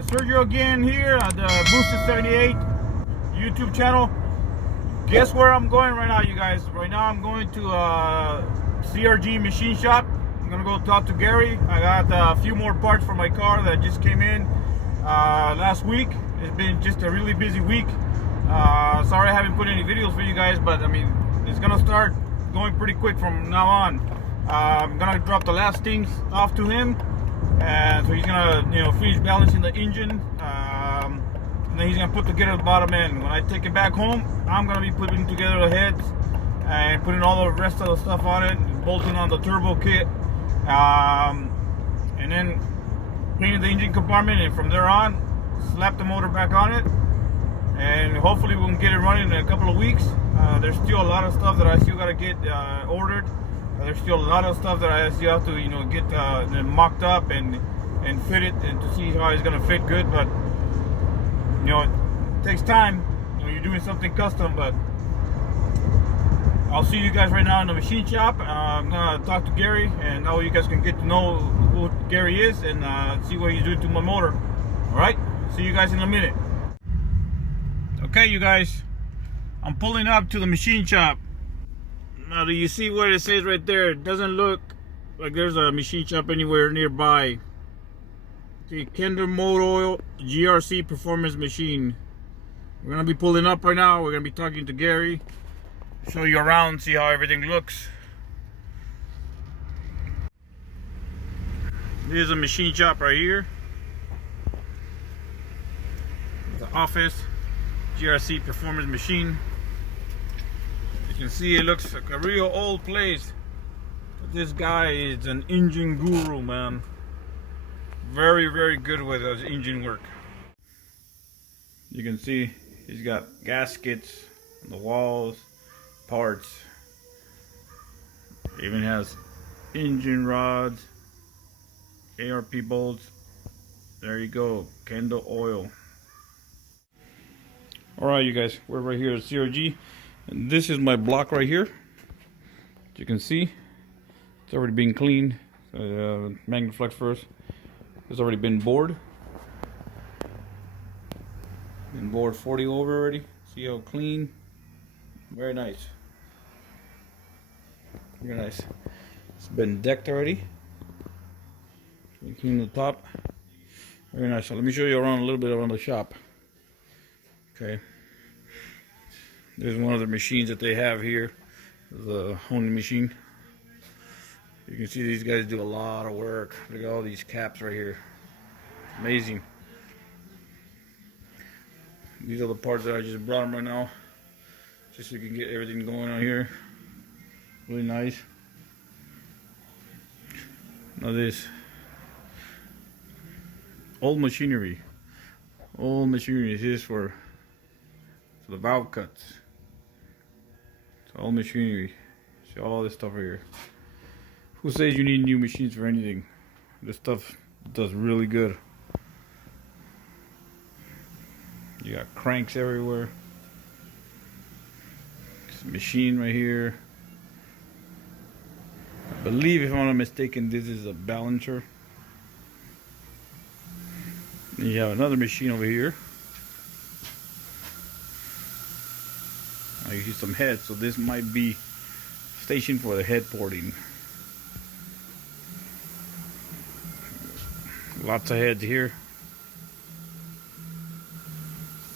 Sergio again here at the Boosted 78 YouTube channel. Guess where I'm going right now, you guys? Right now I'm going to CRG machine shop. I'm gonna go talk to Gary. I got a few more parts for my car that just came in last week. It's been just a really busy week. Sorry I haven't put any videos for you guys, but I mean, it's gonna start going pretty quick from now on. I'm gonna drop the last things off to him, and so he's gonna, finish balancing the engine, and then he's gonna put together the bottom end. When I take it back home, I'm gonna be putting together the heads and putting all the rest of the stuff on it, bolting on the turbo kit, and then painting the engine compartment, and from there on, slap the motor back on it, and hopefully we can get it running in a couple of weeks. There's still a lot of stuff that I still gotta get ordered. There's still a lot of stuff that I still have to, get mocked up and fit it, and to see how it's gonna fit good. But it takes time when you're doing something custom. But I'll see you guys right now in the machine shop. I'm gonna talk to Gary, and now you guys can get to know who Gary is and see what he's doing to my motor. All right, see you guys in a minute. Okay, you guys, I'm pulling up to the machine shop. Now, do you see what it says right there? It doesn't look like there's a machine shop anywhere nearby. The Kinder Motor Oil GRC Performance Machine. We're gonna be pulling up right now. We're gonna be talking to Gary, show you around, see how everything looks. There's a machine shop right here. The office, GRC Performance Machine. You can see it looks like a real old place. But this guy is an engine guru, man. Very, very good with his engine work. You can see he's got gaskets on the walls, parts. Even has engine rods, ARP bolts. There you go, Kendall oil. Alright, you guys, we're right here at CRG. And this is my block right here. As you can see, it's already been cleaned. Magnaflex first. It's already been bored. Been bored 40 over already. See how clean? Very nice. Very nice. It's been decked already. We clean the top. Very nice. So let me show you around a little bit around the shop. Okay. There's one of the machines that they have here, the honing machine. You can see these guys do a lot of work. Look at all these caps right here. Amazing. These are the parts that I just brought them right now, just so we can get everything going on here. Really nice. Now this old machinery. Old machinery is for the valve cuts. All machinery. See all this stuff right here. Who says you need new machines for anything? This stuff does really good. You got cranks everywhere. This machine right here. I believe, if I'm not mistaken, this is a balancer. And you have another machine over here. You see some heads, so this might be station for the head porting. Lots of heads here.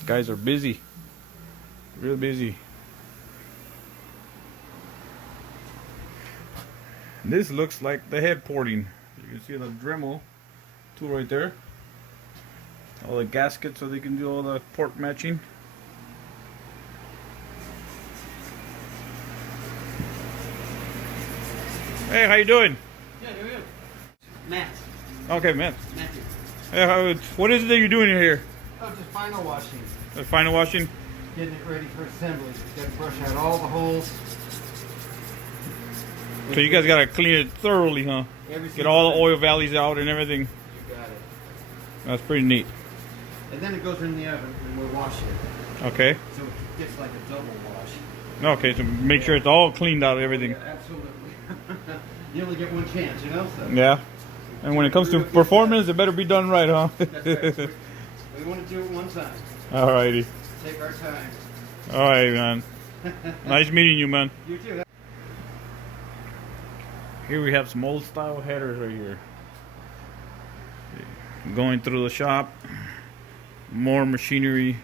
Guys are busy, real busy. This looks like the head porting. You can see the Dremel tool right there. All the gaskets, so they can do all the port matching. Hey, how you doing? Yeah, you're good. Matt. Okay, Matt. Matthew. Hey, what is it that you're doing here? Oh, just final washing. Final washing? Getting it ready for assembly. Got to brush out all the holes. So you guys got to clean it thoroughly, huh? Get all the oil valleys out and everything. You got it. That's pretty neat. And then it goes in the oven and we'll wash it. Okay. So it gets like a double wash. Okay, so make sure it's all cleaned out, everything. Yeah, absolutely. You only get one chance, So. Yeah. And when it comes to performance, it better be done right, huh? That's right. We want to do it one time. Alrighty. Take our time. Alright, man. Nice meeting you, man. You too. Here we have some old style headers right here. Going through the shop. More machinery.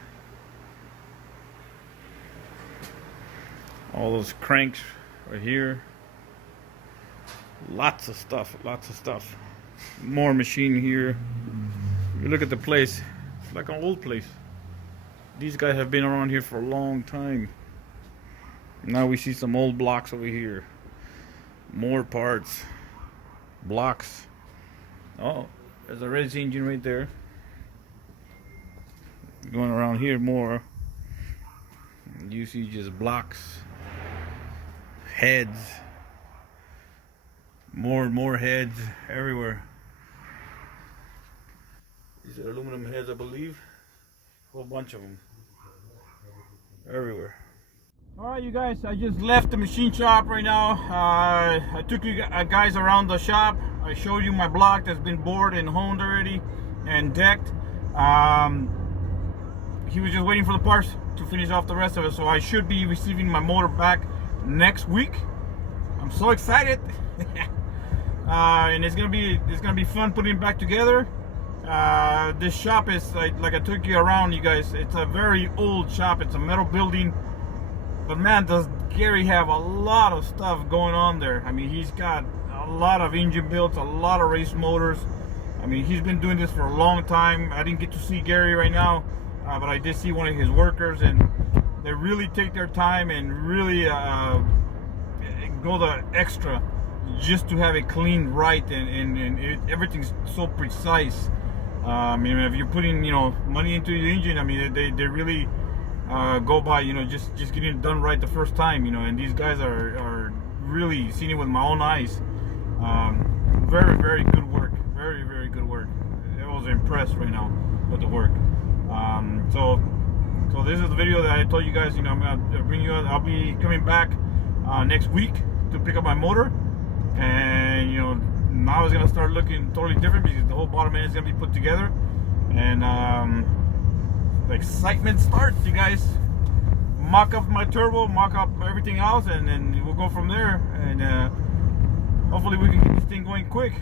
All those cranks right here. Lots of stuff, lots of stuff. More machine here. You look at the place, it's like an old place. These guys have been around here for a long time. Now we see some old blocks over here. More parts. Blocks. Oh, there's a red engine right there. Going around here more. You see just blocks. Heads. More and more heads everywhere. These are aluminum heads, I believe. A whole bunch of them. Everywhere. Alright, you guys, I just left the machine shop right now. I took you guys around the shop. I showed you my block that's been bored and honed already and decked. He was just waiting for the parts to finish off the rest of it, so I should be receiving my motor back next week. I'm so excited. And it's gonna be fun putting it back together. This shop is like I took you around, you guys. It's a very old shop. It's a metal building, but man, does Gary have a lot of stuff going on there. I mean, he's got a lot of engine builds, a lot of race motors. I mean, he's been doing this for a long time. I didn't get to see Gary right now, but I did see one of his workers, and they really take their time and really go the extra just to have it cleaned right, and everything's so precise. I mean, if you're putting, money into the engine, I mean, they really go by, just getting it done right the first time, and these guys are really seeing it with my own eyes. Very, very good work. Very, very good work. I was impressed right now with the work. So this is the video that I told you guys, I'm gonna bring you. I'll be coming back next week to pick up my motor, and now it's gonna start looking totally different because the whole bottom end is gonna be put together, and the excitement starts, you guys. Mock up my turbo, mock up everything else, and then we'll go from there, and hopefully we can get this thing going quick.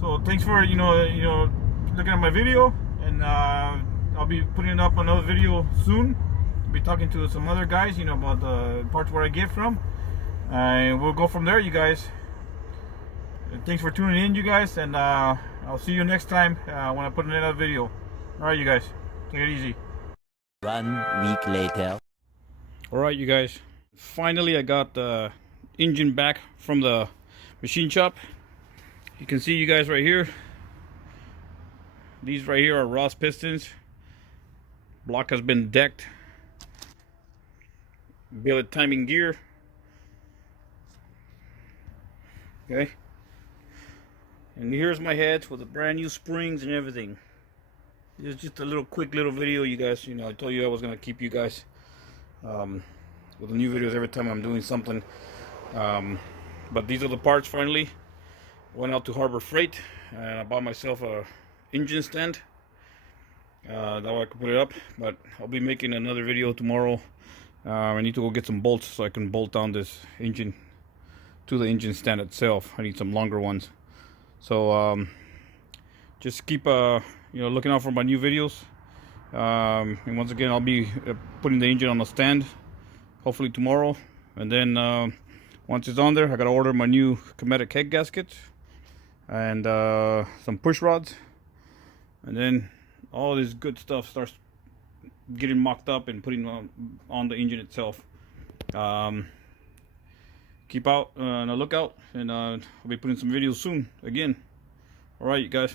So thanks for looking at my video, and I'll be putting up another video soon. I'll be talking to some other guys, about the parts where I get from, and we'll go from there, you guys. Thanks for tuning in, you guys, and I'll see you next time when I put in another video. Alright, you guys, take it easy. 1 week later. Alright, you guys, finally I got the engine back from the machine shop. You can see, you guys, right here, these right here are Ross pistons. Block has been decked. Billet timing gear. Okay. And here's my heads with the brand new springs and everything. It's just a quick little video, you guys. I told you I was gonna keep you guys with the new videos every time I'm doing something. But these are the parts. Finally went out to Harbor Freight and I bought myself a engine stand. That way I can put it up. But I'll be making another video tomorrow. I need to go get some bolts so I can bolt down this engine to the engine stand itself. I need some longer ones. So just keep looking out for my new videos. And once again, I'll be putting the engine on the stand hopefully tomorrow, and then once it's on there, I gotta order my new Cometic head gaskets and some push rods, and then all this good stuff starts getting mocked up and putting on the engine itself. Keep out on the lookout, and I'll be putting some videos soon again. Alright, you guys.